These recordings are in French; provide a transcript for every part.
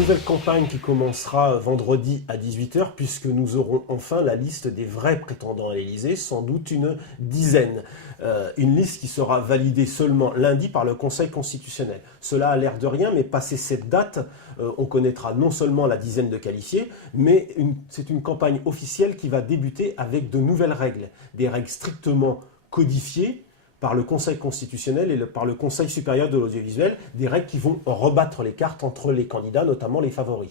nouvelle campagne qui commencera vendredi à 18 h, puisque nous aurons enfin la liste des vrais prétendants à l'Élysée, sans doute une dizaine. Une liste qui sera validée seulement lundi par le Conseil constitutionnel. Cela a l'air de rien, mais passé cette date, on connaîtra non seulement la dizaine de qualifiés, mais c'est une campagne officielle qui va débuter avec de nouvelles règles. Des règles strictement codifiées par le Conseil constitutionnel et par le Conseil supérieur de l'audiovisuel, des règles qui vont rebattre les cartes entre les candidats, notamment les favoris.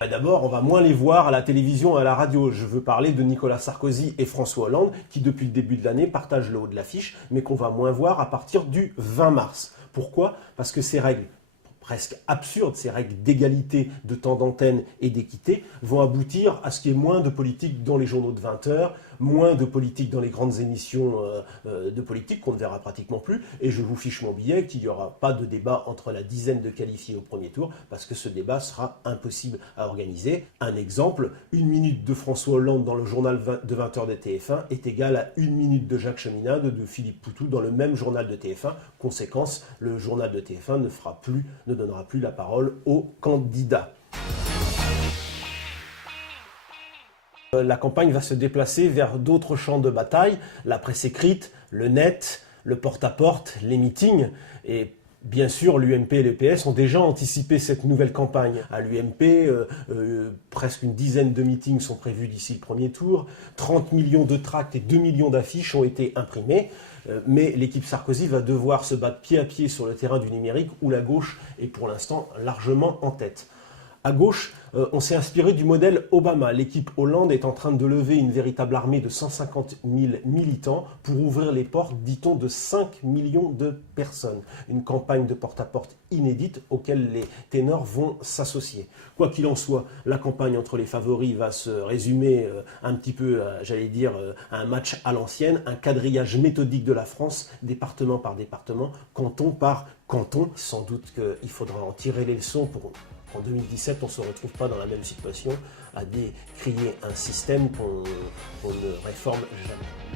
D'abord, on va moins les voir à la télévision et à la radio. Je veux parler de Nicolas Sarkozy et François Hollande, qui depuis le début de l'année partagent le haut de l'affiche, mais qu'on va moins voir à partir du 20 mars. Pourquoi ? Parce que ces règles presque absurdes, ces règles d'égalité, de temps d'antenne et d'équité, vont aboutir à ce qu'il y ait moins de politique dans les journaux de 20 h, moins de politique dans les grandes émissions de politique, qu'on ne verra pratiquement plus, et je vous fiche mon billet qu'il n'y aura pas de débat entre la dizaine de qualifiés au premier tour, parce que ce débat sera impossible à organiser. Un exemple, 1 minute de François Hollande dans le journal de 20 h de TF1 est égale à 1 minute de Jacques Cheminade de Philippe Poutou dans le même journal de TF1. Conséquence, le journal de TF1 ne donnera plus la parole aux candidats. La campagne va se déplacer vers d'autres champs de bataille, la presse écrite, le net, le porte-à-porte, les meetings. Et bien sûr, l'UMP et le PS ont déjà anticipé cette nouvelle campagne. À l'UMP, presque une dizaine de meetings sont prévus d'ici le premier tour. 30 millions de tracts et 2 millions d'affiches ont été imprimés. Mais l'équipe Sarkozy va devoir se battre pied à pied sur le terrain du numérique, où la gauche est pour l'instant largement en tête. À gauche, on s'est inspiré du modèle Obama. L'équipe Hollande est en train de lever une véritable armée de 150 000 militants pour ouvrir les portes, dit-on, de 5 millions de personnes. Une campagne de porte-à-porte inédite auquel les ténors vont s'associer. Quoi qu'il en soit, la campagne entre les favoris va se résumer un petit peu, j'allais dire, à un match à l'ancienne, un quadrillage méthodique de la France, département par département, canton par canton. Sans doute qu'il faudra en tirer les leçons pour qu'en 2017, on ne se retrouve pas dans la même situation à décrier un système qu'on ne réforme jamais.